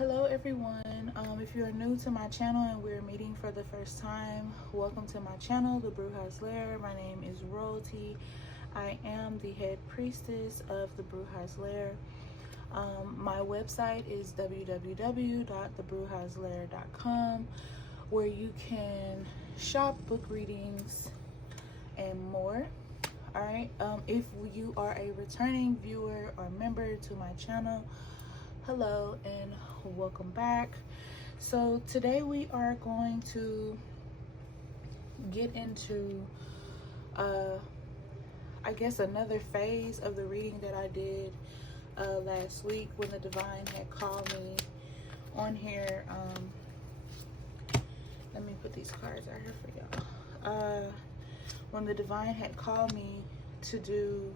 Hello everyone. If you are new to my channel and we're meeting for the first time, welcome to my channel, the Bruja's Lair. My name is Royalty. I am the head priestess of the Bruja's Lair. My website is www.thebruja'slair.com, where you can shop, book readings, and more. All right. If you are a returning viewer or member to my channel, hello and welcome back. So today we are going to get into I guess another phase of the reading that I did last week when the divine had called me on here. Let me put these cards out here for y'all. When the divine had called me to do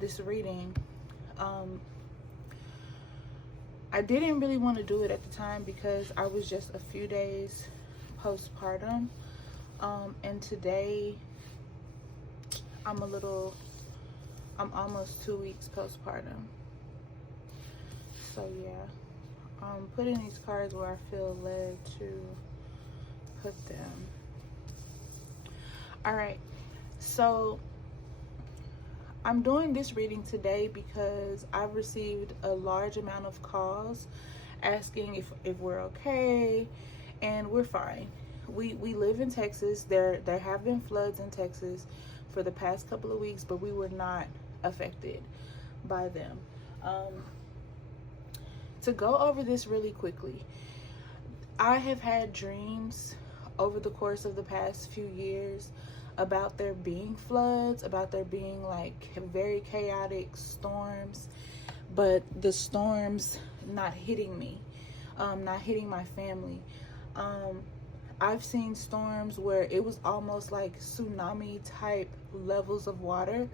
this reading, I didn't really want to do it at the time because I was just a few days postpartum, and today I'm almost 2 weeks postpartum. So yeah, I'm putting these cards where I feel led to put them. All right, so I'm doing this reading today because I've received a large amount of calls asking if we're okay, and we're fine. We live in Texas. There have been floods in Texas for the past couple of weeks, but we were not affected by them. To go over this really quickly, I have had dreams over the course of the past few years about there being floods, about there being like very chaotic storms, but the storms not hitting me, not hitting my family. I've seen storms where it was almost like tsunami type levels of water,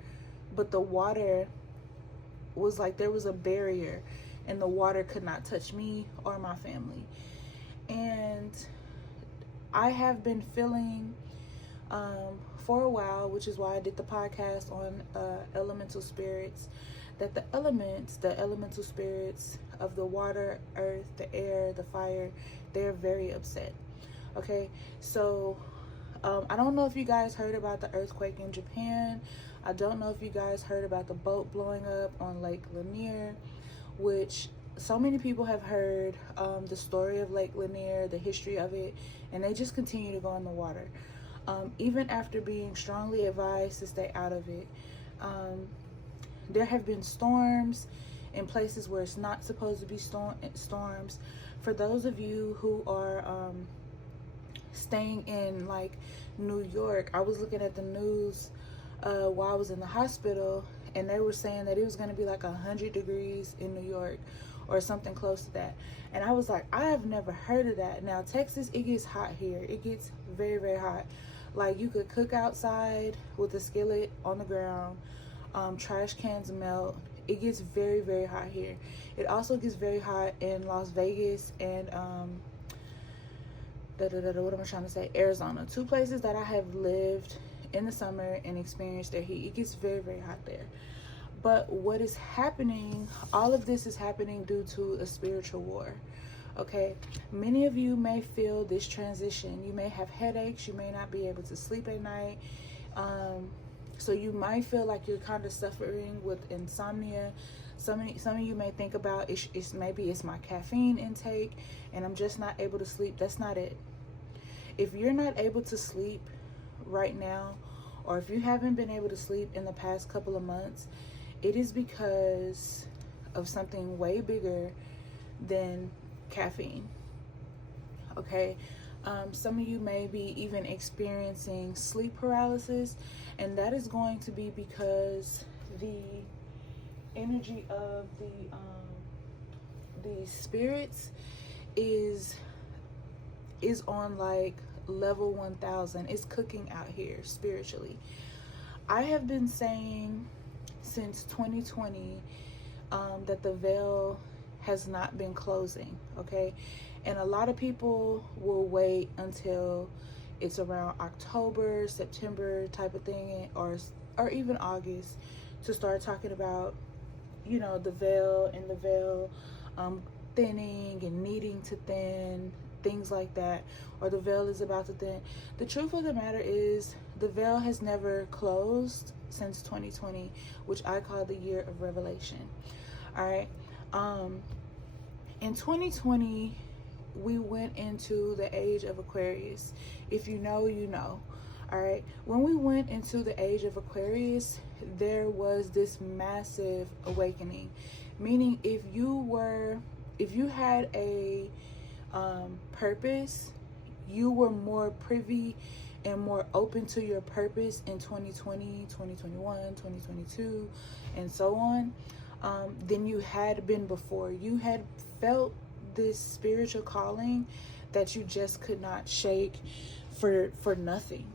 but the water was like there was a barrier and the water could not touch me or my family. And I have been feeling for a while, which is why I did the podcast on elemental spirits, that the elemental spirits of the water, earth, the air, the fire, they're very upset. Okay, so I don't know if you guys heard about the earthquake in Japan. I don't know if you guys heard about the boat blowing up on Lake Lanier, which so many people have heard the story of Lake Lanier, the history of it, and they just continue to go in the water. Even after being strongly advised to stay out of it. There have been storms in places where it's not supposed to be storms. For those of you who are staying in like New York, I was looking at the news while I was in the hospital, and they were saying that it was going to be like 100 degrees in New York or something close to that. And I was like, I have never heard of that. Now Texas, it gets hot here. It gets very, very hot. Like you could cook outside with a skillet on the ground. Trash cans melt. It gets very, very hot here. It also gets very hot in Las Vegas and what am I trying to say? Arizona. 2 places that I have lived in the summer and experienced their heat. It gets very, very hot there. But what is happening, all of this is happening due to a spiritual war. Okay, many of you may feel this transition. You may have headaches. You may not be able to sleep at night. So you might feel like you're kind of suffering with insomnia. Some of you may think about maybe it's my caffeine intake and I'm just not able to sleep. That's not it. If you're not able to sleep right now, or if you haven't been able to sleep in the past couple of months, it is because of something way bigger than caffeine. Okay, some of you may be even experiencing sleep paralysis, and that is going to be because the energy of the spirits is on like level 1000. It's cooking out here spiritually. I have been saying since 2020 that the veil has not been closing. Okay, and a lot of people will wait until it's around October, September type of thing, or even August to start talking about, you know, the veil and the veil thinning and needing to thin, things like that, or the veil is about to thin. The truth of the matter is the veil has never closed since 2020, which I call the year of revelation. All right. In 2020, we went into the age of Aquarius. If you know, you know. All right. When we went into the age of Aquarius, there was this massive awakening. Meaning, if you had a purpose, you were more privy and more open to your purpose in 2020, 2021, 2022, and so on, than you had been before. You had felt this spiritual calling that you just could not shake for nothing.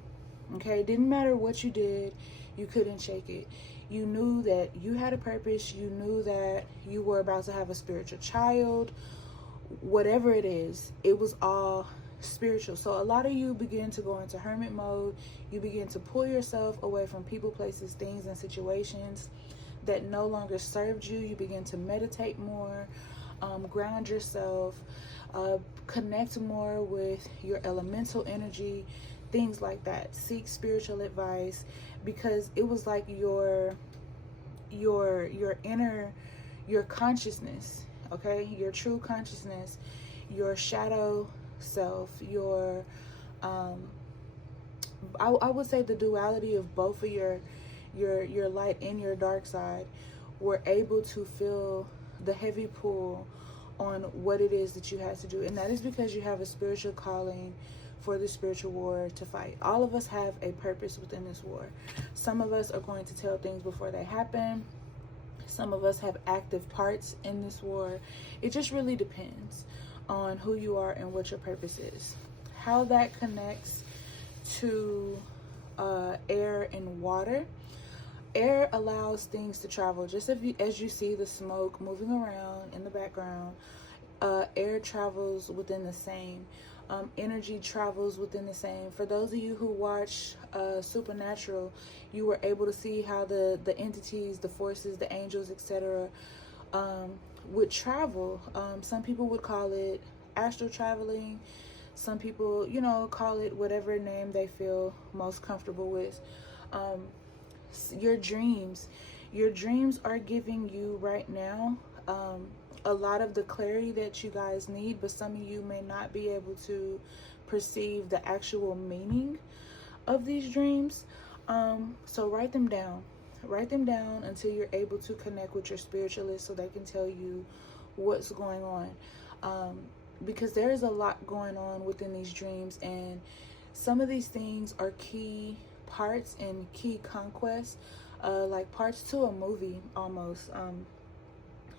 Okay, it didn't matter what you did, you couldn't shake it. You knew that you had a purpose. You knew that you were about to have a spiritual child. Whatever it is, it was all spiritual. So a lot of you begin to go into hermit mode. You begin to pull yourself away from people, places, things, and situations that no longer served you. You begin to meditate more, ground yourself, connect more with your elemental energy, things like that. Seek spiritual advice, because it was like your inner, your consciousness, okay, your true consciousness, your shadow self, your I would say the duality of both of your light and your dark side were able to feel the heavy pull on what it is that you had to do. And that is because you have a spiritual calling for the spiritual war to fight. All of us have a purpose within this war. Some of us are going to tell things before they happen. Some of us have active parts in this war. It just really depends on who you are and what your purpose is. How that connects to air and water. Air allows things to travel. Just as you see the smoke moving around in the background, air travels within the same. Energy travels within the same. For those of you who watch Supernatural, you were able to see how the entities, the forces, the angels, etc. Would travel. Some people would call it astral traveling. Some people, call it whatever name they feel most comfortable with. Your dreams are giving you right now a lot of the clarity that you guys need, but some of you may not be able to perceive the actual meaning of these dreams. So write them down until you're able to connect with your spiritualist so they can tell you what's going on, because there is a lot going on within these dreams, and some of these things are key parts and key conquests, like parts to a movie almost.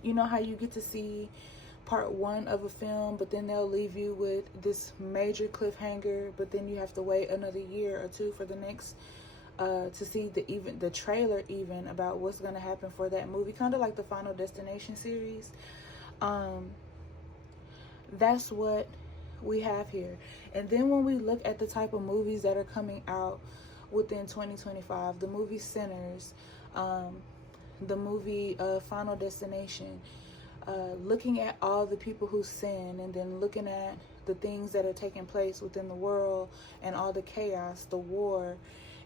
You know how you get to see part one of a film, but then they'll leave you with this major cliffhanger, but then you have to wait another year or two for the next to see the trailer even about what's going to happen for that movie, kind of like the Final Destination series. That's what we have here. And then when we look at the type of movies that are coming out within 2025, the movie Sinners, the movie Final Destination, looking at all the people who sin, and then looking at the things that are taking place within the world and all the chaos, the war,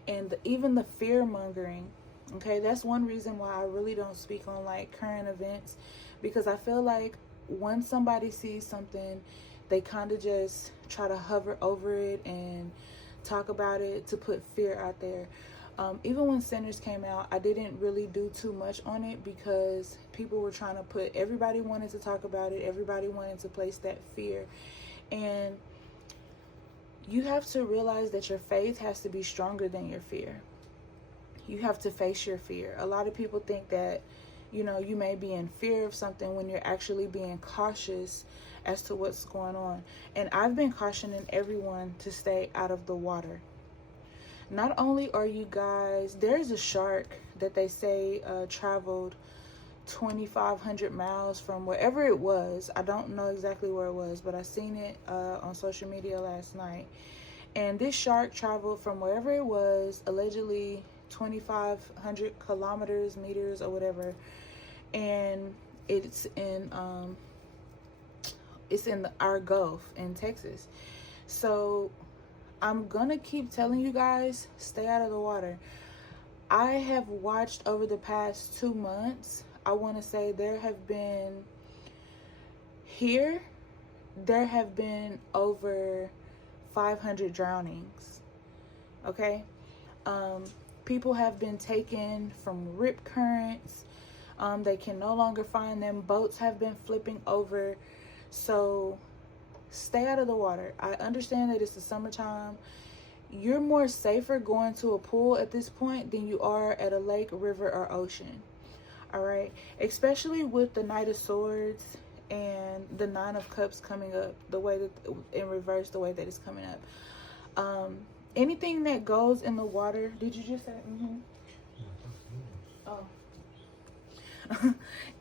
and even the fear mongering. Okay, that's one reason why I really don't speak on like current events, because I feel like when somebody sees something, they kind of just try to hover over it and talk about it to put fear out there. Even when Sinners came out, I didn't really do too much on it because people were trying to everybody wanted to talk about it. Everybody wanted to place that fear. And you have to realize that your faith has to be stronger than your fear. You have to face your fear. A lot of people think that, you may be in fear of something when you're actually being cautious as to what's going on. And I've been cautioning everyone to stay out of the water. Not only are you guys, there's a shark that they say traveled 2,500 miles from wherever it was. I don't know exactly where it was, but I seen it on social media last night. And this shark traveled from wherever it was, allegedly 2,500 kilometers, meters, or whatever. And it's in It's in our Gulf in Texas. So I'm gonna keep telling you guys, stay out of the water. I have watched over the past 2 months, I want to say there have been over 500 drownings. Okay? People have been taken from rip currents. They can no longer find them. Boats have been flipping over. So stay out of the water. I understand that it's the summertime. You're more safer going to a pool at this point than you are at a lake, river, or ocean. All right? Especially with the Knight of Swords and the Nine of Cups coming up, the way that, in reverse, the way that it's coming up. Anything that goes in the water, did you just say? Oh.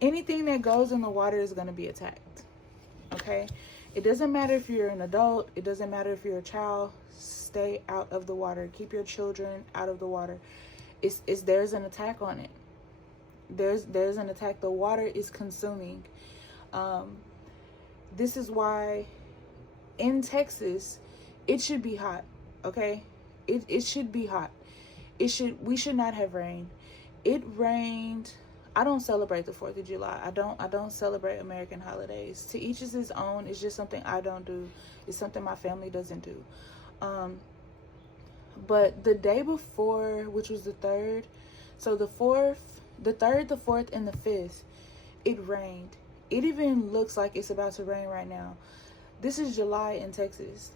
Anything that goes in the water is going to be attacked. Okay? It doesn't matter if you're an adult. It doesn't matter if you're a child. Stay out of the water. Keep your children out of the water. There's an attack on it. There's an attack. The water is consuming. This is why in Texas it should be hot. Okay? It should be hot. We should not have rain. It rained. I don't celebrate the 4th of July. I don't celebrate American holidays. To each is his own. It's just something I don't do. It's something my family doesn't do. But the day before, which was the 3rd, so the 3rd, the 4th, and the 5th, it rained. It even looks like it's about to rain right now. This is July in Texas,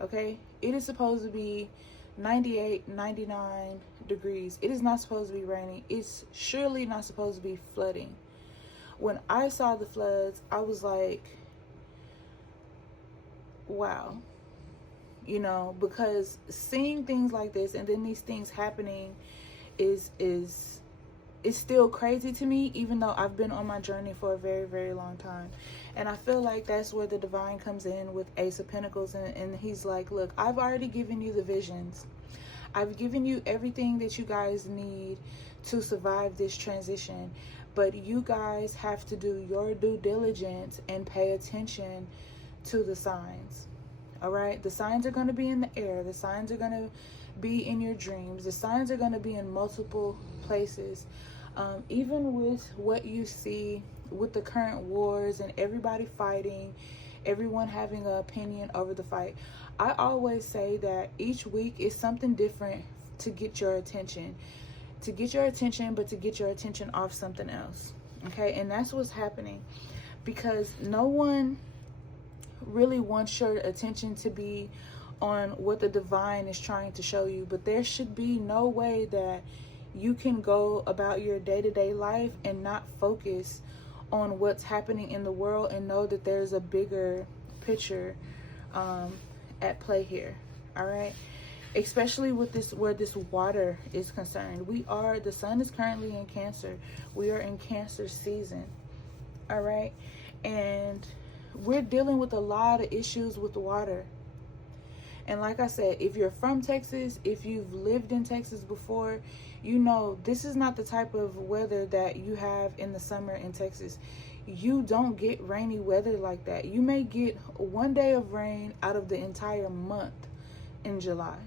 okay? It is supposed to be 98, 99 degrees. It is not supposed to be raining. It's surely not supposed to be flooding. When I saw the floods, I was like, wow. You know, because seeing things like this and then these things happening is still crazy to me, even though I've been on my journey for a very, very long time. And I feel like that's where the divine comes in with Ace of Pentacles, and he's like, look, I've already given you the visions. I've given you everything that you guys need to survive this transition, but you guys have to do your due diligence and pay attention to the signs. All right, the signs are going to be in the air. The signs are going to be in your dreams. The signs are going to be in multiple places. Even with what you see with the current wars and everybody fighting, everyone having an opinion over the fight, I always say that each week is something different to get your attention. To get your attention, but to get your attention off something else. Okay, and that's what's happening. Because no one really wants your attention to be on what the divine is trying to show you, but there should be no way that you can go about your day-to-day life and not focus on what's happening in the world and know that there's a bigger picture at play here. All right, especially with this, where this water is concerned. The sun is currently in Cancer. We are in Cancer season. All right, and we're dealing with a lot of issues with the water. And like I said, if you're from Texas, if you've lived in Texas before, you know this is not the type of weather that you have in the summer in Texas. You don't get rainy weather like that. You may get one day of rain out of the entire month in July.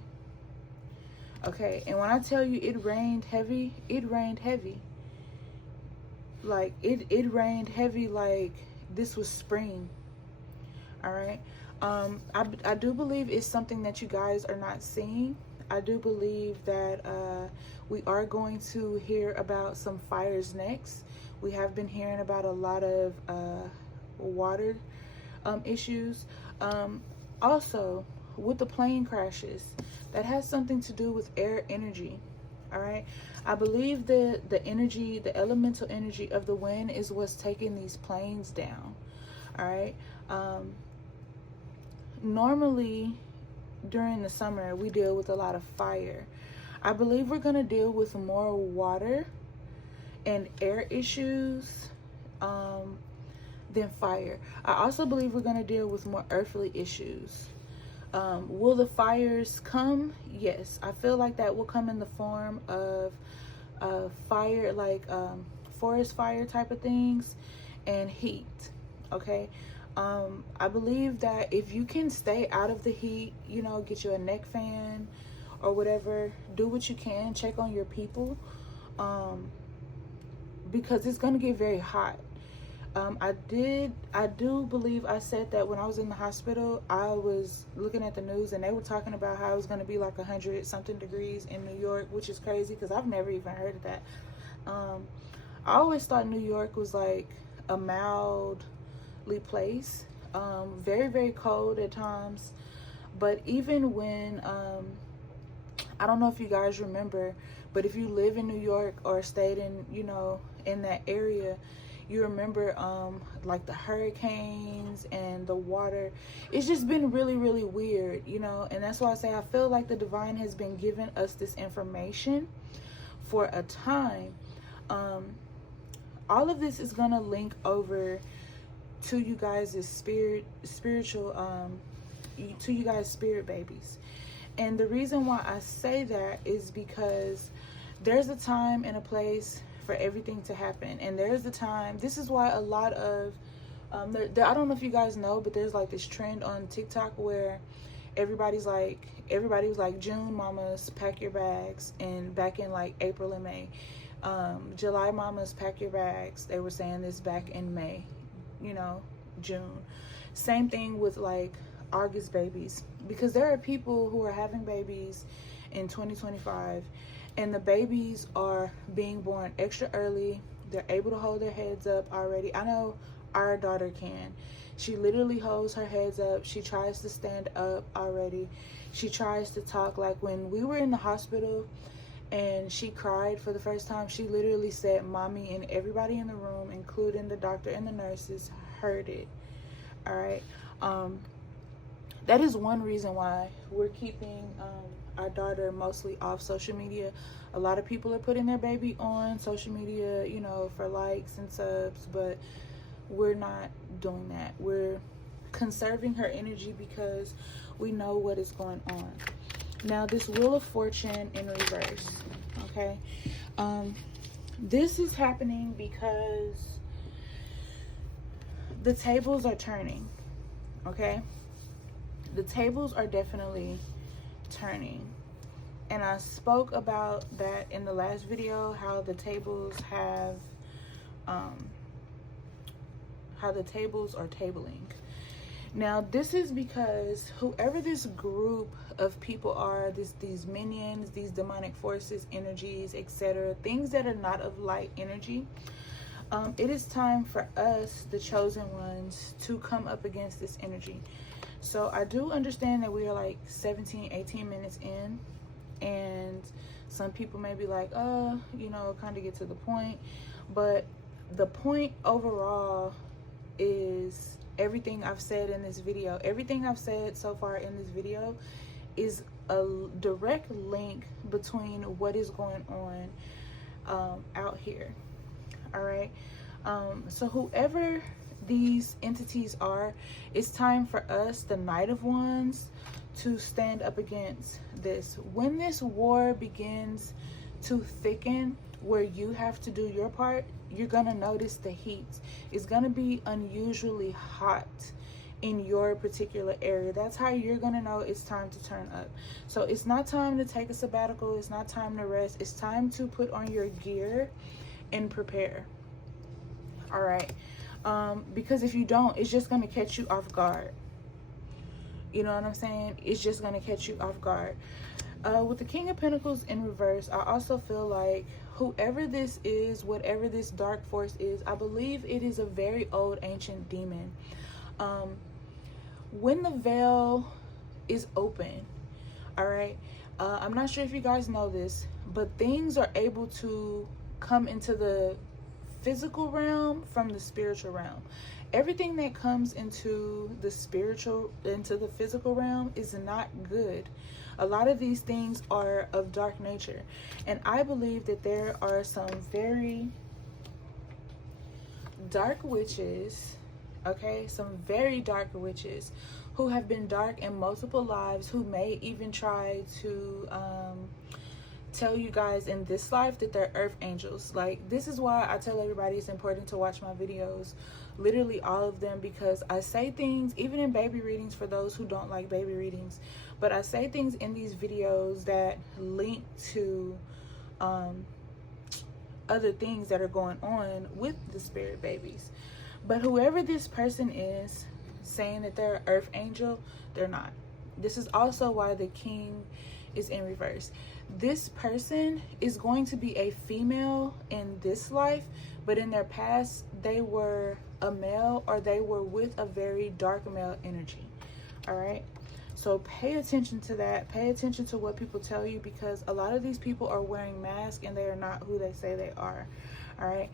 Okay, and when I tell you it rained heavy, it rained heavy. Like it rained heavy like this was spring. All right. I do believe it's something that you guys are not seeing. I do believe that we are going to hear about some fires next. We have been hearing about a lot of water issues. Also, with the plane crashes, that has something to do with air energy. All right. I believe the energy, the elemental energy of the wind is what's taking these planes down. All right. Normally during the summer we deal with a lot of fire. I believe we're going to deal with more water and air issues than fire. I also believe we're going to deal with more earthly issues. Will the fires come? Yes, I feel like that will come in the form of fire, like forest fire type of things, and heat. Okay. I believe that if you can stay out of the heat, you know, get you a neck fan or whatever, do what you can, check on your people, because it's going to get very hot. I do believe I said that when I was in the hospital, I was looking at the news and they were talking about how it was going to be like 100 something degrees in New York, which is crazy because I've never even heard of that. I always thought New York was like a mildly place, very, very cold at times. But even when, I don't know if you guys remember, but if you live in New York or stayed in, you know, in that area, you remember like the hurricanes and the water. It's just been really, really weird, you know. And that's why I say I feel like the divine has been giving us this information for a time. All of this is gonna link over to you guys' spiritual to you guys spirit babies. And the reason why I say that is because there's a time and a place for everything to happen, and there's a time. This is why a lot of I don't know if you guys know, but there's like this trend on TikTok where everybody was like, June mamas, pack your bags. And back in like April and May, July mamas, pack your bags. They were saying this back in May, you know, June. Same thing with like August babies, because there are people who are having babies in 2025 and the babies are being born extra early. They're able to hold their heads up already. I know our daughter can. She literally holds her heads up. She tries to stand up already. She tries to talk. Like when we were in the hospital and she cried for the first time, she literally said mommy, and everybody in the room, including the doctor and the nurses, heard it. All right. That is one reason why we're keeping our daughter mostly off social media. A lot of people are putting their baby on social media, you know, for likes and subs, but we're not doing that. We're conserving her energy because we know what is going on. Now, this Wheel of Fortune in reverse, okay? This is happening because the tables are turning, okay? The tables are definitely turning. And I spoke about that in the last video, how the tables have, how the tables are tabling. Now, this is because whoever this group of people are, these minions, these demonic forces, energies, etc., things that are not of light energy, it is time for us, the chosen ones, to come up against this energy. So I do understand that we are like 17, 18 minutes in, and some people may be like, you know, kind of get to the point. But the point overall is everything I've said in this video. Everything I've said so far in this video is a direct link between what is going on out here. All right. So whoever these entities are, it's time for us, the Knight of Wands, to stand up against this. When this war begins to thicken, where you have to do your part, you're gonna notice the heat. It's gonna be unusually hot in your particular area. That's how you're gonna know it's time to turn up. So it's not time to take a sabbatical. It's not time to rest. It's time to put on your gear and prepare. All right. Because if you don't, it's just going to catch you off guard. You know what I'm saying? It's just going to catch you off guard. With the King of Pentacles in reverse, I also feel like whoever this is, whatever this dark force is, I believe it is a very old ancient demon. When the veil is open, all right, I'm not sure if you guys know this, but things are able to come into the physical realm from the spiritual realm. Everything that comes into the physical realm is not good. A lot of these things are of dark nature, and I believe that there are some very dark witches, okay, some very dark witches who have been dark in multiple lives, who may even try to tell you guys in this life that they're earth angels. Like, this is why I tell everybody it's important to watch my videos, literally all of them, because I say things even in baby readings for those who don't like baby readings, but I say things in these videos that link to other things that are going on with the spirit babies. But whoever this person is saying that they're an earth angel, they're not. This is also why the king is in reverse. This person is going to be a female in this life, but in their past they were a male, or they were with a very dark male energy. All right, so pay attention to that. Pay attention to what people tell you, because a lot of these people are wearing masks and they are not who they say they are. All right,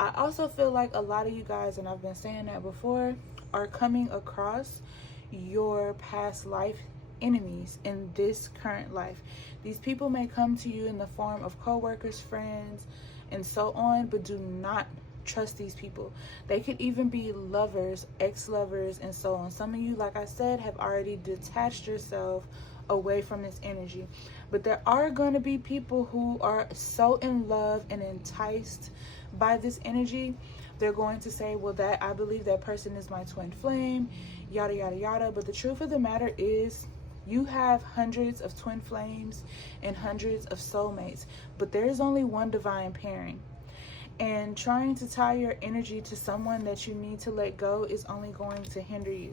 I also feel like a lot of you guys, and I've been saying that before, are coming across your past life enemies in this current life. These people may come to you in the form of co-workers, friends, and so on, but do not trust these people. They could even be lovers, ex-lovers, and so on. Some of you, like I said, have already detached yourself away from this energy, but there are going to be people who are so in love and enticed by this energy. They're going to say, well, that I believe that person is my twin flame, yada yada yada. But the truth of the matter is, you have hundreds of twin flames and hundreds of soulmates, but there is only one divine pairing. And trying to tie your energy to someone that you need to let go is only going to hinder you.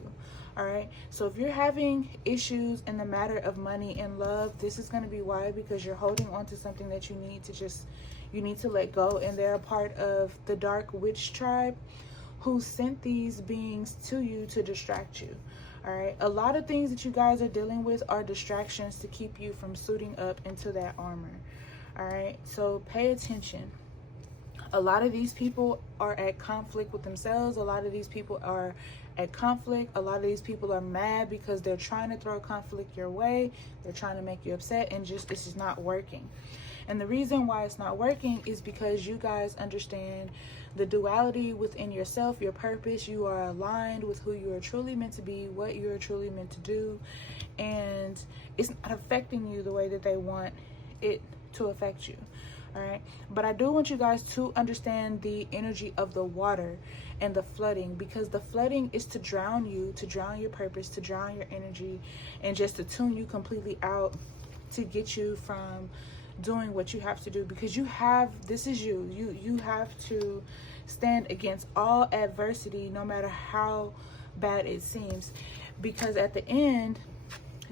All right, so if you're having issues in the matter of money and love, this is going to be why, because you're holding on to something that you need to let go. And they're a part of the dark witch tribe who sent these beings to you to distract you. All right, a lot of things that you guys are dealing with are distractions to keep you from suiting up into that armor. All right, so pay attention. A lot of these people are at conflict with themselves. A lot of these people are at conflict. A lot of these people are mad because they're trying to throw conflict your way. They're trying to make you upset, and just it's just not working. And the reason why it's not working is because you guys understand the duality within yourself, your purpose. You are aligned with who you are truly meant to be, what you are truly meant to do, and it's not affecting you the way that they want it to affect you. All right, but I do want you guys to understand the energy of the water and the flooding, because the flooding is to drown you, to drown your purpose, to drown your energy, and just to tune you completely out, to get you from doing what you have to do. Because you have, this is you have to stand against all adversity, no matter how bad it seems, because at the end,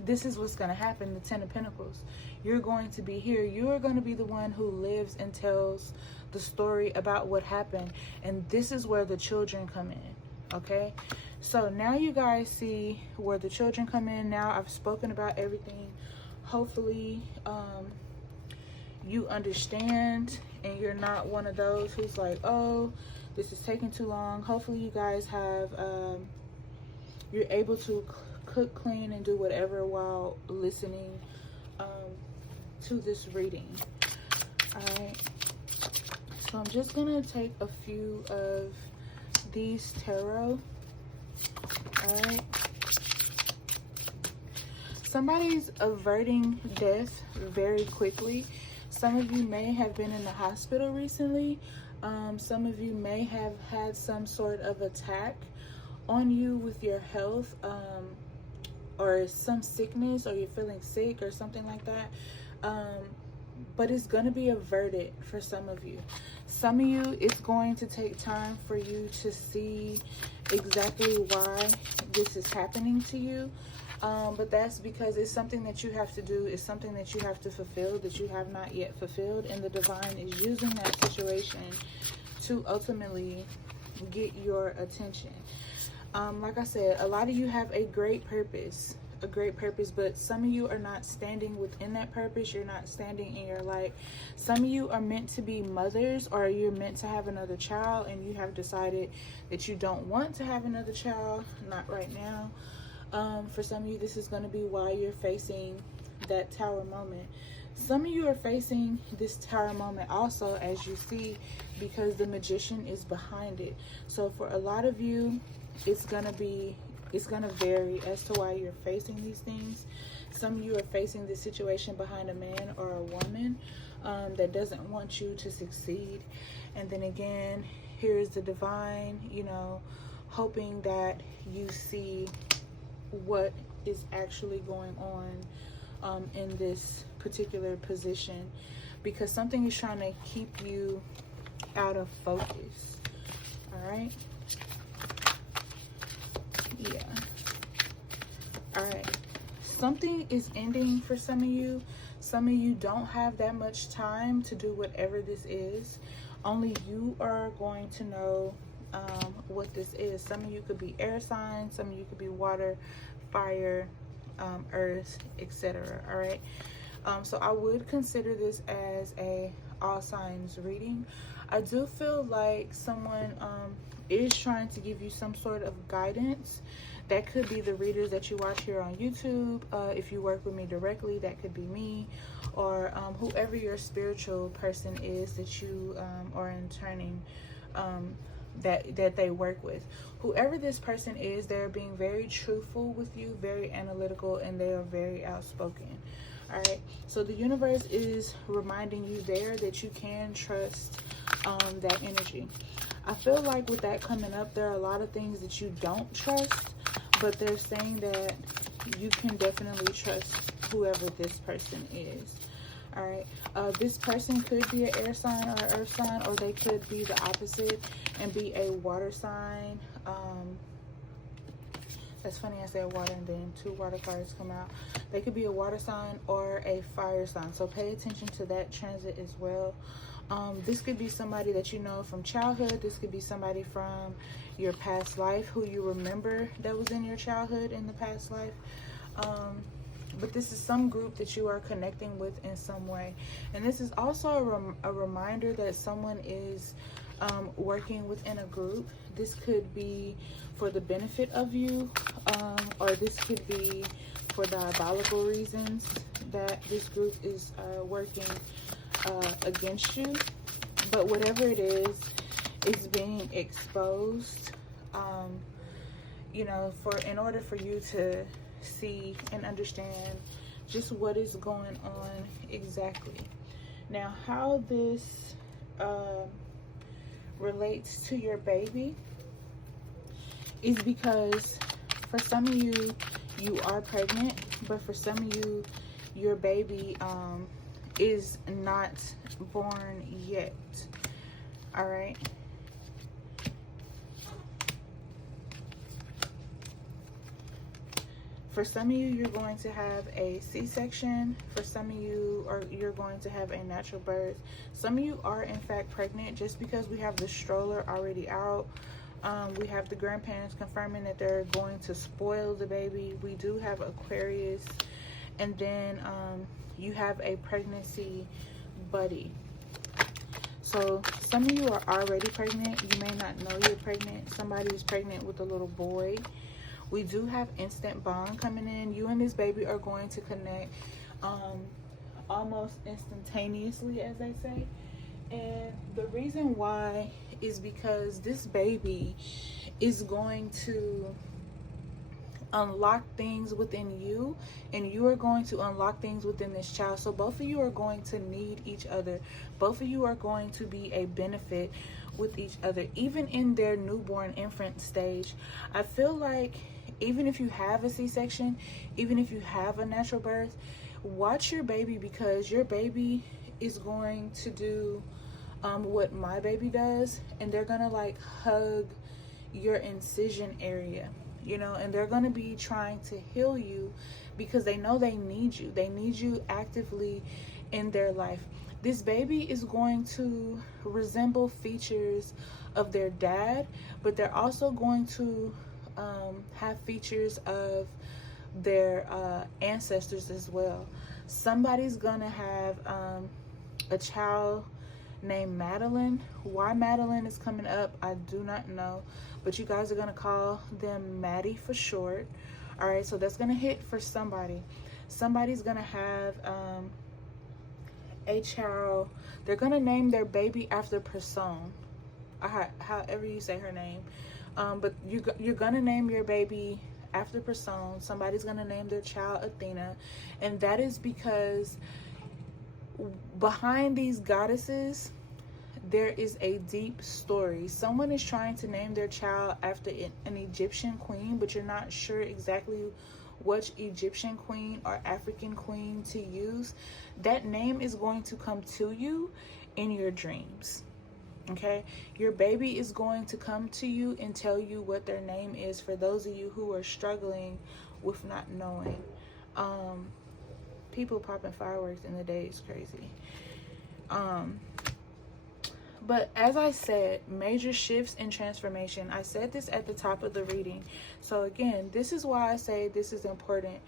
this is what's going to happen. The 10 of Pentacles, you're going to be here. You're going to be the one who lives and tells the story about what happened, and this is where the children come in. Okay, so now you guys see where the children come in. Now I've spoken about everything. Hopefully you understand, and you're not one of those who's like, oh, this is taking too long. Hopefully you guys have you're able to cook, clean, and do whatever while listening to this reading. All right, so I'm just gonna take a few of these tarot. All right, somebody's averting death very quickly. Some of you may have been in the hospital recently. Some of you may have had some sort of attack on you with your health, or some sickness, or you're feeling sick or something like that. But it's going to be averted for some of you. Some of you, it's going to take time for you to see exactly why this is happening to you. But that's because it's something that you have to do. It's something that you have to fulfill that you have not yet fulfilled. And the divine is using that situation to ultimately get your attention. Like I said, a lot of you have a great purpose, but some of you are not standing within that purpose. You're not standing in your light. Some of you are meant to be mothers, or you're meant to have another child, and you have decided that you don't want to have another child, not right now. For some of you, this is going to be why you're facing that tower moment. Some of you are facing this tower moment also, as you see, because the magician is behind it. So for a lot of you, it's going to be It's going to vary as to why you're facing these things. Some of you are facing this situation behind a man or a woman that doesn't want you to succeed. And then again, here's the divine, you know, hoping that you see what is actually going on in this particular position, because something is trying to keep you out of focus. All right. Yeah. All right. Something is ending for some of you. Some of you don't have that much time to do whatever this is. Only you are going to know what this is. Some of you could be air signs. Some of you could be water, fire, earth, etc. All right. So I would consider this as a all signs reading. I do feel like someone is trying to give you some sort of guidance. That could be the readers that you watch here on YouTube. If you work with me directly, that could be me, or whoever your spiritual person is that you are interning that they work with. Whoever this person is, they're being very truthful with you, very analytical, and they are very outspoken. All right, so the universe is reminding you there that you can trust that energy. I feel like with that coming up, there are a lot of things that you don't trust, but they're saying that you can definitely trust whoever this person is. All right, this person could be an air sign or an earth sign, or they could be the opposite and be a water sign. That's funny, I said water and then two water cards come out. They could be a water sign or a fire sign, so pay attention to that transit as well. This could be somebody that you know from childhood. This could be somebody from your past life who you remember that was in your childhood in the past life. But this is some group that you are connecting with in some way. And this is also a reminder that someone is working within a group. This could be for the benefit of you, or this could be for diabolical reasons that this group is working against you. But whatever it is, it's being exposed, you know, in order for you to see and understand just what is going on exactly. Now, how this relates to your baby is because for some of you, you are pregnant, but for some of you, your baby is not born yet. All right. For some of you, you're going to have a C-section. For some of you, you're going to have a natural birth. Some of you are in fact pregnant, just because we have the stroller already out. We have the grandparents confirming that they're going to spoil the baby. We do have Aquarius. And then you have a pregnancy buddy. So some of you are already pregnant. You may not know you're pregnant. Somebody is pregnant with a little boy. We do have instant bond coming in. You and this baby are going to connect almost instantaneously, as they say. And the reason why is because this baby is going to unlock things within you, and you are going to unlock things within this child. So both of you are going to need each other. Both of you are going to be a benefit with each other, even in their newborn infant stage. I feel like even if you have a C-section, even if you have a natural birth, watch your baby, because your baby is going to do what my baby does, and they're gonna like hug your incision area, you know, and they're gonna be trying to heal you because they know they need you. They need you actively in their life. This baby is going to resemble features of their dad, but they're also going to have features of their ancestors as well. Somebody's gonna have a child named Madeline. Why Madeline is coming up, I do not know, but you guys are gonna call them Maddie for short. All right, so that's gonna hit for somebody. Somebody's gonna have a child. They're gonna name their baby after Person, however you say her name. But you're gonna name your baby after Persone. Somebody's going to name their child Athena. And that is because behind these goddesses, there is a deep story. Someone is trying to name their child after an Egyptian queen, but you're not sure exactly which Egyptian queen or African queen to use. That name is going to come to you in your dreams. Okay, your baby is going to come to you and tell you what their name is, for those of you who are struggling with not knowing. People popping fireworks in the day is crazy. But as I said, major shifts and transformation. I said this at the top of the reading. So again, this is why I say this is important.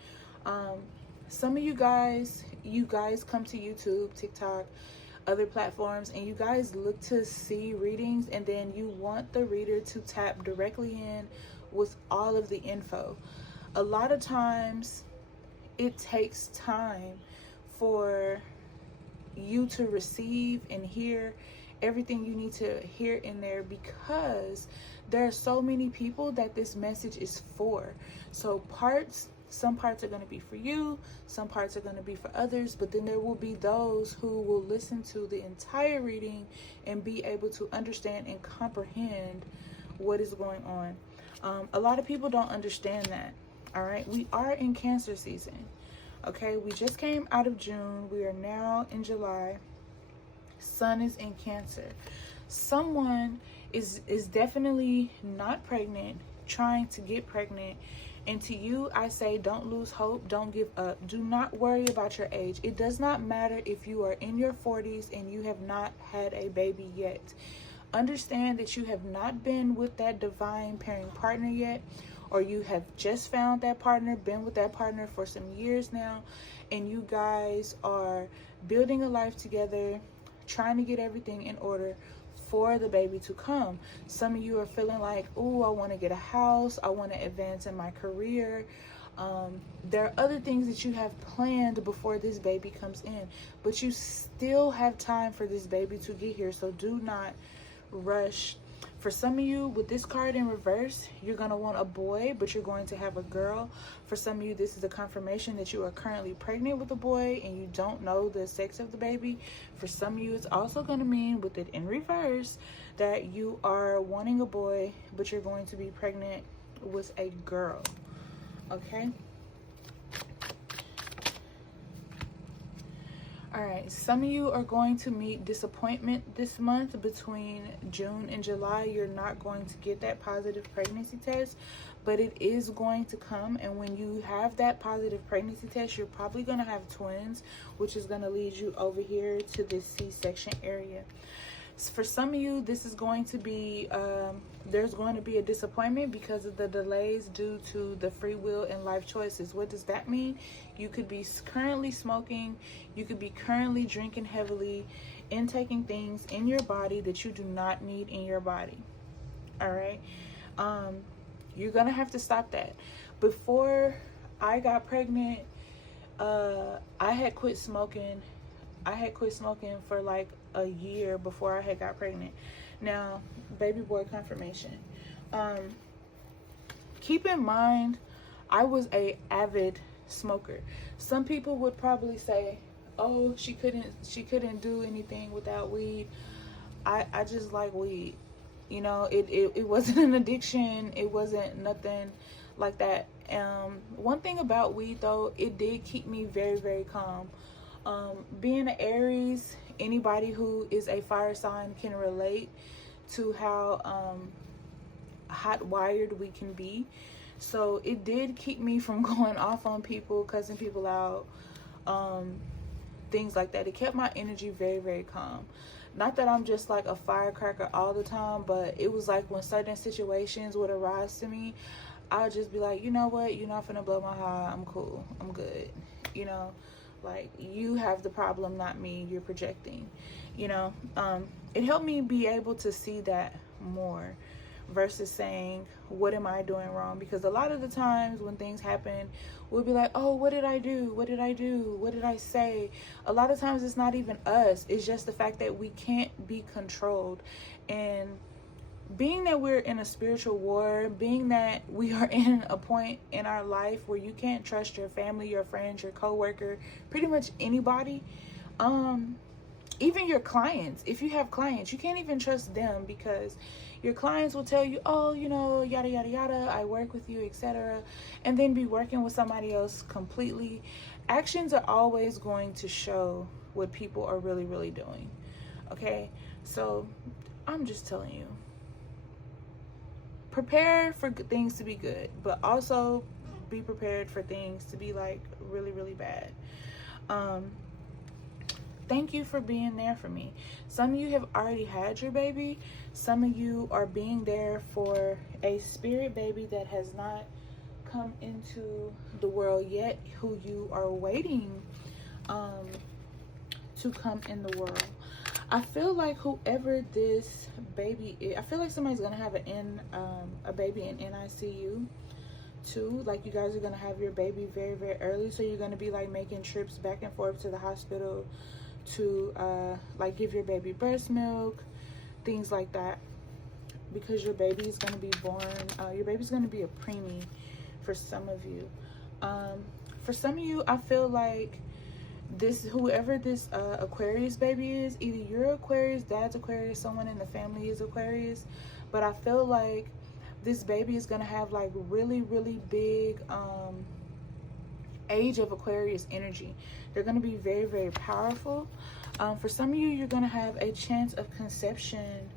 Some of you guys come to YouTube, TikTok, other platforms, and you guys look to see readings, and then you want the reader to tap directly in with all of the info. A lot of times it takes time for you to receive and hear everything you need to hear in there, because there are so many people that this message is for. So some parts are going to be for you, some parts are going to be for others, but then there will be those who will listen to the entire reading and be able to understand and comprehend what is going on. A lot of people don't understand that. All right, we are in Cancer season. Okay, we just came out of June. We are now in July. Sun is in Cancer. Someone is definitely not pregnant, trying to get pregnant. And to you, I say, don't lose hope. Don't give up. Do not worry about your age. It does not matter if you are in your 40s and you have not had a baby yet. Understand that you have not been with that divine pairing partner yet, or you have just found that partner, been with that partner for some years now, and you guys are building a life together, trying to get everything in order for the baby to come. Some of you are feeling like, oh, I want to get a house, I want to advance in my career. There are other things that you have planned before this baby comes in, but you still have time for this baby to get here, so do not rush. For some of you, with this card in reverse, you're going to want a boy, but you're going to have a girl. For some of you, this is a confirmation that you are currently pregnant with a boy and you don't know the sex of the baby. For some of you, it's also going to mean, with it in reverse, that you are wanting a boy, but you're going to be pregnant with a girl. Okay? All right, some of you are going to meet disappointment this month. Between June and July, you're not going to get that positive pregnancy test, but it is going to come. And when you have that positive pregnancy test, you're probably going to have twins, which is going to lead you over here to this C-section area. For some of you, this is going to be, there's going to be a disappointment because of the delays due to the free will and life choices. What does that mean? You could be currently smoking, you could be currently drinking heavily, intaking things in your body that you do not need in your body. All right? You're going to have to stop that. Before I got pregnant, I had quit smoking. I had quit smoking for like a year before I had got pregnant. Now, baby boy confirmation. Keep in mind, I was a avid smoker. Some people would probably say, oh, she couldn't do anything without weed. I just like weed. You know, it wasn't an addiction. It wasn't nothing like that. One thing about weed though, it did keep me very, very calm. Being an Aries, anybody who is a fire sign can relate to how hot wired we can be. So it did keep me from going off on people, cussing people out, things like that. It kept my energy very, very calm. Not that I'm just like a firecracker all the time, but it was like when certain situations would arise to me, I would just be like, you know what, you're not finna blow my high, I'm cool, I'm good, you know. Like, you have the problem, not me. You're projecting, you know. It helped me be able to see that more versus saying, what am I doing wrong? Because a lot of the times when things happen, we'll be like, oh, what did I do? What did I do? What did I say? A lot of times it's not even us. It's just the fact that we can't be controlled. And being that we're in a spiritual war, being that we are in a point in our life where you can't trust your family, your friends, your coworker, pretty much anybody, even your clients. If you have clients, you can't even trust them, because your clients will tell you, oh, you know, yada yada yada, I work with you, etc., and then be working with somebody else completely. Actions are always going to show what people are really, really doing. Okay, so I'm just telling you, prepare for things to be good, but also be prepared for things to be like really, really bad. Thank you for being there for me. Some of you have already had your baby. Some of you are being there for a spirit baby that has not come into the world yet, who you are waiting to come in the world. I feel like whoever this baby is, I feel like somebody's gonna have a baby in NICU too. Like, you guys are gonna have your baby very, very early, so you're gonna be like making trips back and forth to the hospital to like give your baby breast milk, things like that, because your baby is gonna be born. Your baby's gonna be a preemie for some of you. For some of you, I feel like whoever this Aquarius baby is, either you're Aquarius, dad's Aquarius, someone in the family is Aquarius, but I feel like this baby is gonna have like really, really big age of Aquarius energy. They're gonna be very, very powerful. For some of you, you're gonna have a chance of conception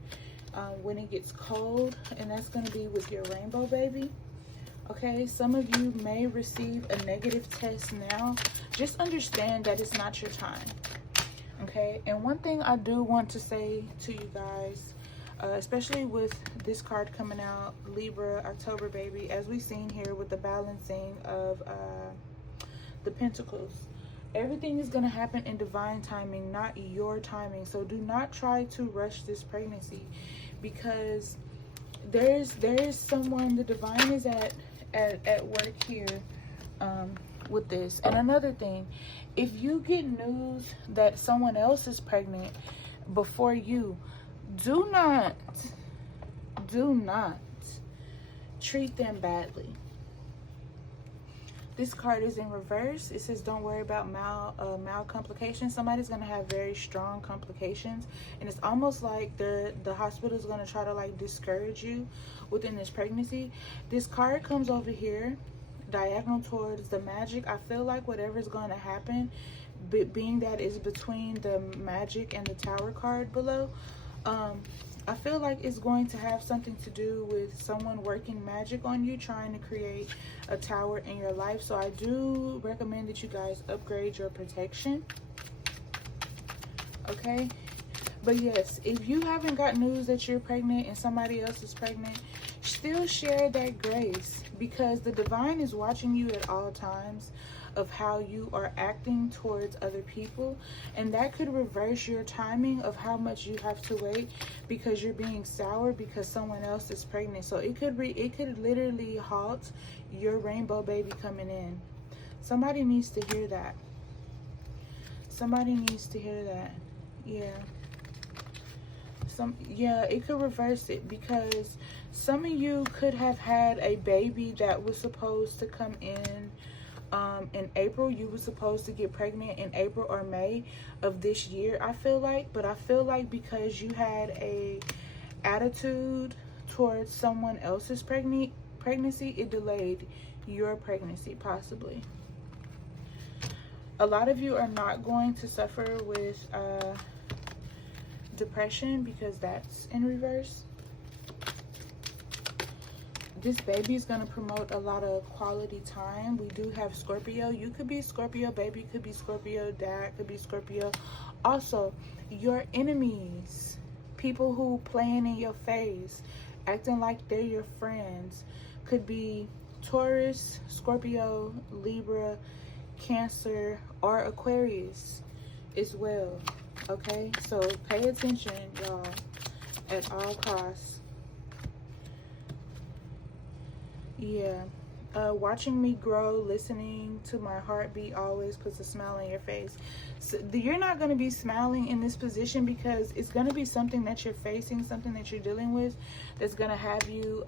when it gets cold, and that's gonna be with your rainbow baby. Okay, some of you may receive a negative test now. Just understand that it's not your time. Okay, and one thing I do want to say to you guys, especially with this card coming out, Libra, October baby, as we've seen here with the balancing of the Pentacles, everything is going to happen in divine timing, not your timing. So do not try to rush this pregnancy, because there is someone, the divine is at work here with this. And another thing, if you get news that someone else is pregnant before you, do not treat them badly. This card is in reverse. It says don't worry about mild complications. Somebody's gonna have very strong complications, and it's almost like the hospital is gonna try to like discourage you within this pregnancy. This card comes over here diagonal towards the magic. I feel like whatever's going to happen, being that is between the magic and the tower card below, I feel like it's going to have something to do with someone working magic on you, trying to create a tower in your life. So I do recommend that you guys upgrade your protection. Okay, but yes, if you haven't got news that you're pregnant and somebody else is pregnant, still share that grace, because the divine is watching you at all times of how you are acting towards other people, and that could reverse your timing of how much you have to wait because you're being sour because someone else is pregnant. So it could literally halt your rainbow baby coming in. Somebody needs to hear that. Somebody needs to hear that. Yeah, it could reverse it, because some of you could have had a baby that was supposed to come in April. You were supposed to get pregnant in April or May of this year, I feel like. But I feel like because you had a attitude towards someone else's pregnancy, it delayed your pregnancy, possibly. A lot of you are not going to suffer with depression, because that's in reverse. This baby is going to promote a lot of quality time. We do have Scorpio. You could be Scorpio, baby could be Scorpio, dad could be Scorpio. Also, your enemies, people who playing in your face, acting like they're your friends, could be Taurus, Scorpio, Libra, Cancer, or Aquarius as well. Okay, so pay attention, y'all, at all costs. Yeah, watching me grow, listening to my heartbeat always puts a smile on your face. So you're not going to be smiling in this position because it's going to be something that you're facing, something that you're dealing with that's going to have you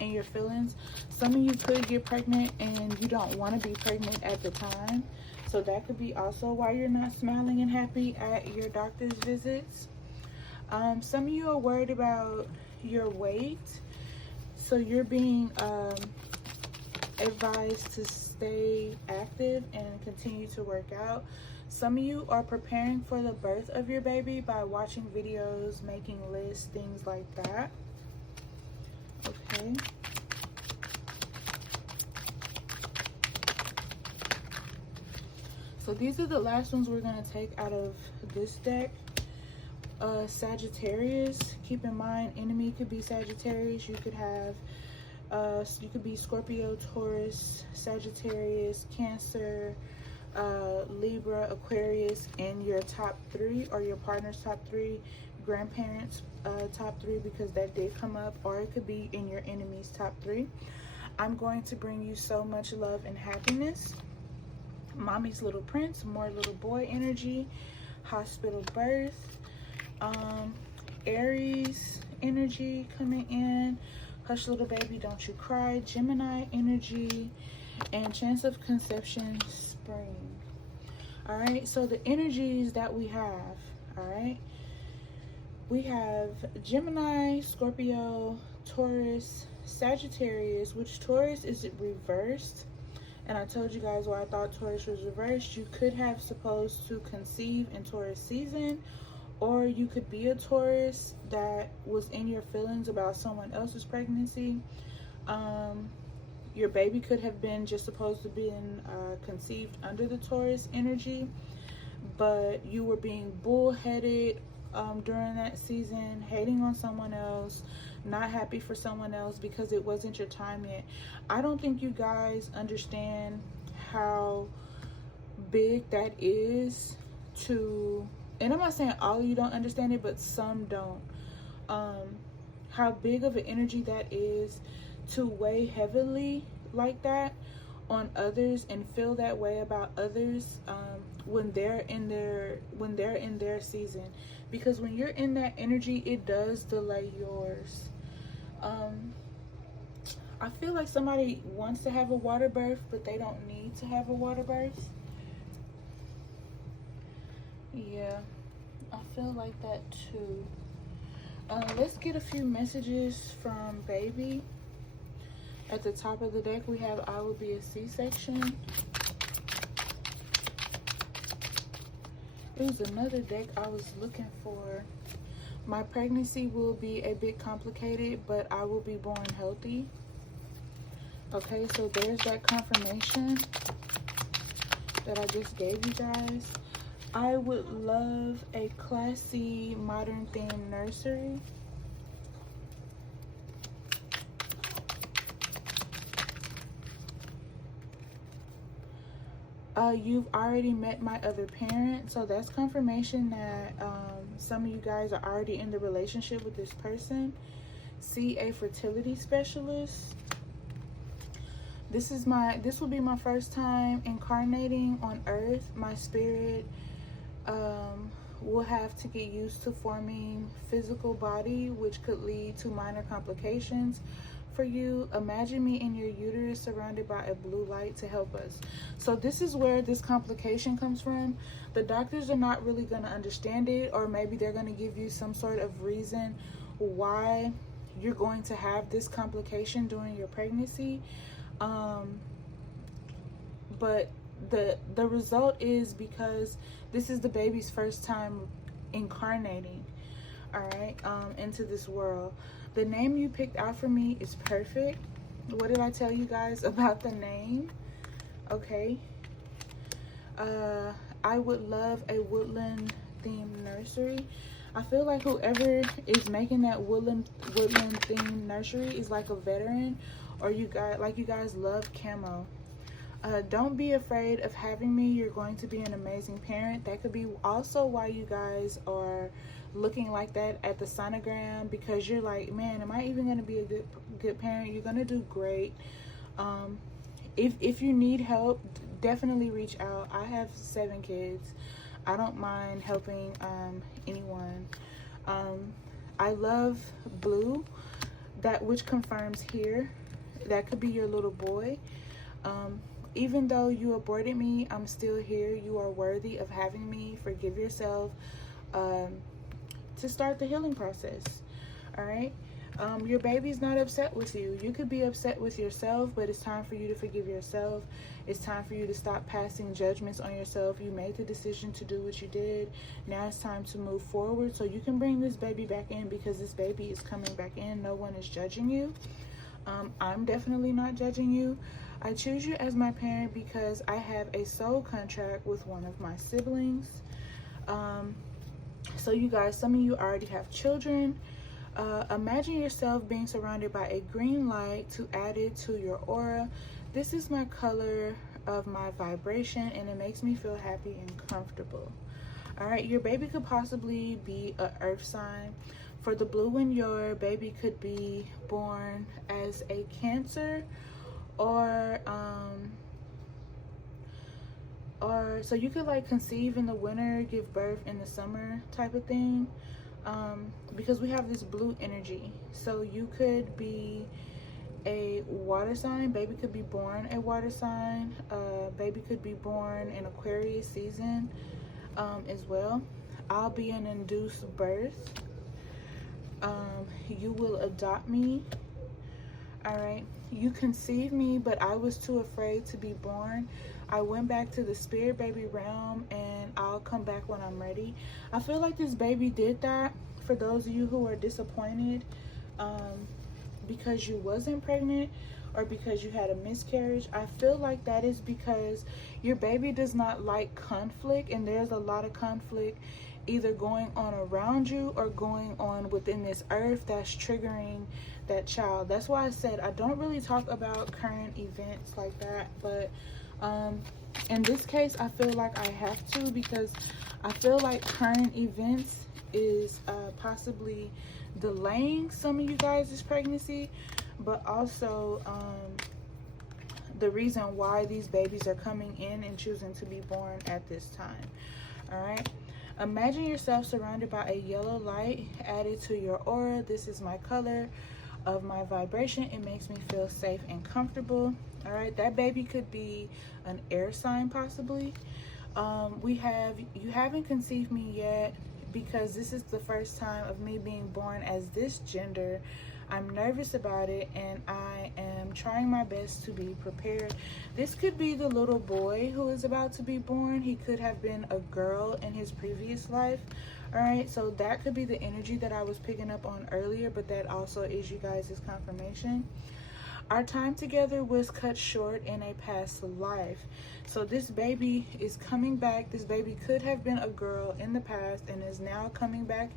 in your feelings. Some of you could get pregnant and you don't want to be pregnant at the time. So that could be also why you're not smiling and happy at your doctor's visits. Some of you are worried about your weight. So you're being advised to stay active and continue to work out. Some of you are preparing for the birth of your baby by watching videos, making lists, things like that. Okay. So these are the last ones we're going to take out of this deck. Sagittarius, keep in mind, enemy could be Sagittarius. You could have you could be Scorpio, Taurus, Sagittarius, Cancer, Libra, Aquarius in your top 3 or your partner's top 3, grandparents top 3, because that did come up, or it could be in your enemy's top 3. I'm going to bring you so much love and happiness. Mommy's little prince, more little boy energy, hospital birth, Aries energy coming in, hush little baby, don't you cry, Gemini energy, and chance of conception, spring. All right, so the energies that we have, all right, we have Gemini, Scorpio, Taurus, Sagittarius, which Taurus is reversed. And I told you guys why I thought Taurus was reversed. You could have supposed to conceive in Taurus season, or you could be a Taurus that was in your feelings about someone else's pregnancy. Your baby could have been just supposed to be conceived under the Taurus energy, but you were being bullheaded during that season, hating on someone else, not happy for someone else because it wasn't your time yet. I don't think you guys understand how big that is to, and I'm not saying all of you don't understand it, but some don't. How big of an energy that is to weigh heavily like that on others and feel that way about others when they're in their season, because when you're in that energy, it does delay yours. I feel like somebody wants to have a water birth, but they don't need to have a water birth. Yeah, I feel like that too. Let's get a few messages from baby. At the top of the deck, we have I will be a C-section. It was another deck I was looking for. My pregnancy will be a bit complicated, but I will be born healthy. Okay, so there's that confirmation that I just gave you guys. I would love a classy, modern themed nursery. You've already met my other parent, so that's confirmation that some of you guys are already in the relationship with this person. See a fertility specialist. This will be my first time incarnating on Earth. My spirit will have to get used to forming physical body, which could lead to minor complications. For you, imagine me in your uterus surrounded by a blue light to help us. So this is where this complication comes from. The doctors are not really going to understand it, or maybe they're going to give you some sort of reason why you're going to have this complication during your pregnancy. But the result is because this is the baby's first time incarnating, all right, into this world. The name you picked out for me is perfect. What did I tell you guys about the name? Okay. I would love a woodland themed nursery. I feel like whoever is making that woodland themed nursery is like a veteran, or you guys love camo. Don't be afraid of having me. You're going to be an amazing parent. That could be also why you guys are looking like that at the sonogram, because you're like, man, am I even going to be a good parent? You're going to do great. If you need help, definitely reach out. I have 7 kids. I don't mind helping anyone. I love blue, that which confirms here that could be your little boy. Even though you aborted me, I'm still here. You are worthy of having me. Forgive yourself, to start the healing process. All right. Your baby's not upset with you. You could be upset with yourself, but it's time for you to forgive yourself. It's time for you to stop passing judgments on yourself. You made the decision to do what you did. Now it's time to move forward so you can bring this baby back in, because this baby is coming back in. No one is judging you. I'm definitely not judging you. I choose you as my parent because I have a soul contract with one of my siblings. So you guys, some of you already have children. Imagine yourself being surrounded by a green light to add it to your aura. This is my color of my vibration, and it makes me feel happy and comfortable. All right, your baby could possibly be an earth sign. For the blue one, your baby could be born as a Cancer, or so you could like conceive in the winter, give birth in the summer type of thing. Because we have this blue energy, so you could be a water sign. Baby could be born a water sign. Baby could be born in Aquarius season as well. I'll be an induced birth. You will adopt me. All right, you conceived me, but I was too afraid to be born. I went back to the spirit baby realm, and I'll come back when I'm ready. I feel like this baby did that for those of you who are disappointed because you wasn't pregnant or because you had a miscarriage. I feel like that is because your baby does not like conflict, and there's a lot of conflict either going on around you or going on within this earth that's triggering that child. That's why I said I don't really talk about current events like that, but in this case I feel like I have to, because I feel like current events is possibly delaying some of you guys' pregnancy, but also the reason why these babies are coming in and choosing to be born at this time. All right, imagine yourself surrounded by a yellow light added to your aura. This is my color of my vibration. It makes me feel safe and comfortable. All right, that baby could be an air sign possibly. You haven't conceived me yet, because this is the first time of me being born as this gender. I'm nervous about it, and I am trying my best to be prepared. This could be the little boy who is about to be born. He could have been a girl in his previous life. All right, so that could be the energy that I was picking up on earlier, but that also is you guys' confirmation. Our time together was cut short in a past life. So this baby is coming back. This baby could have been a girl in the past and is now coming back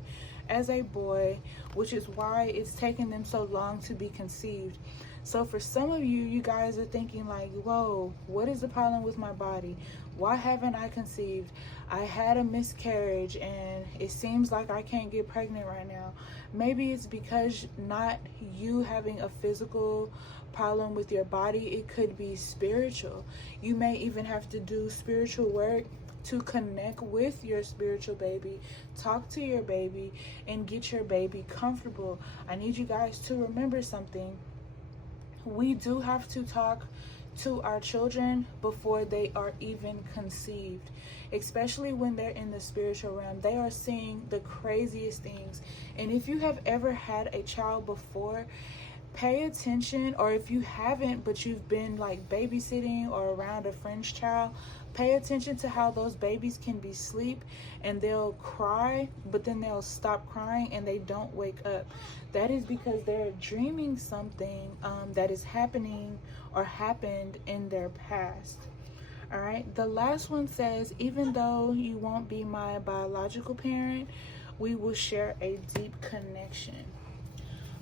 as a boy, which is why it's taken them so long to be conceived. So for some of you, you guys are thinking like, whoa, what is the problem with my body? Why haven't I conceived? I had a miscarriage and it seems like I can't get pregnant right now. Maybe it's because not you having a physical problem with your body. It could be spiritual. You may even have to do spiritual work to connect with your spiritual baby, talk to your baby, and get your baby comfortable. I need you guys to remember something. We do have to talk to our children before they are even conceived, especially when they're in the spiritual realm. They are seeing the craziest things. And if you have ever had a child before, pay attention, or if you haven't but you've been like babysitting or around a friend's child, pay attention to how those babies can be asleep and they'll cry, but then they'll stop crying and they don't wake up. That is because they're dreaming something that is happening or happened in their past. All right, the last one says, even though you won't be my biological parent, we will share a deep connection.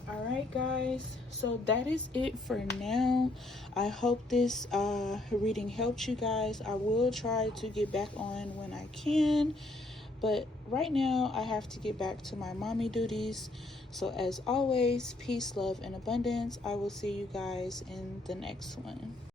All right, guys, so that is it for now. I hope this reading helped you guys. I will try to get back on when I can. But right now, I have to get back to my mommy duties. So, as always, peace, love, and abundance. I will see you guys in the next one.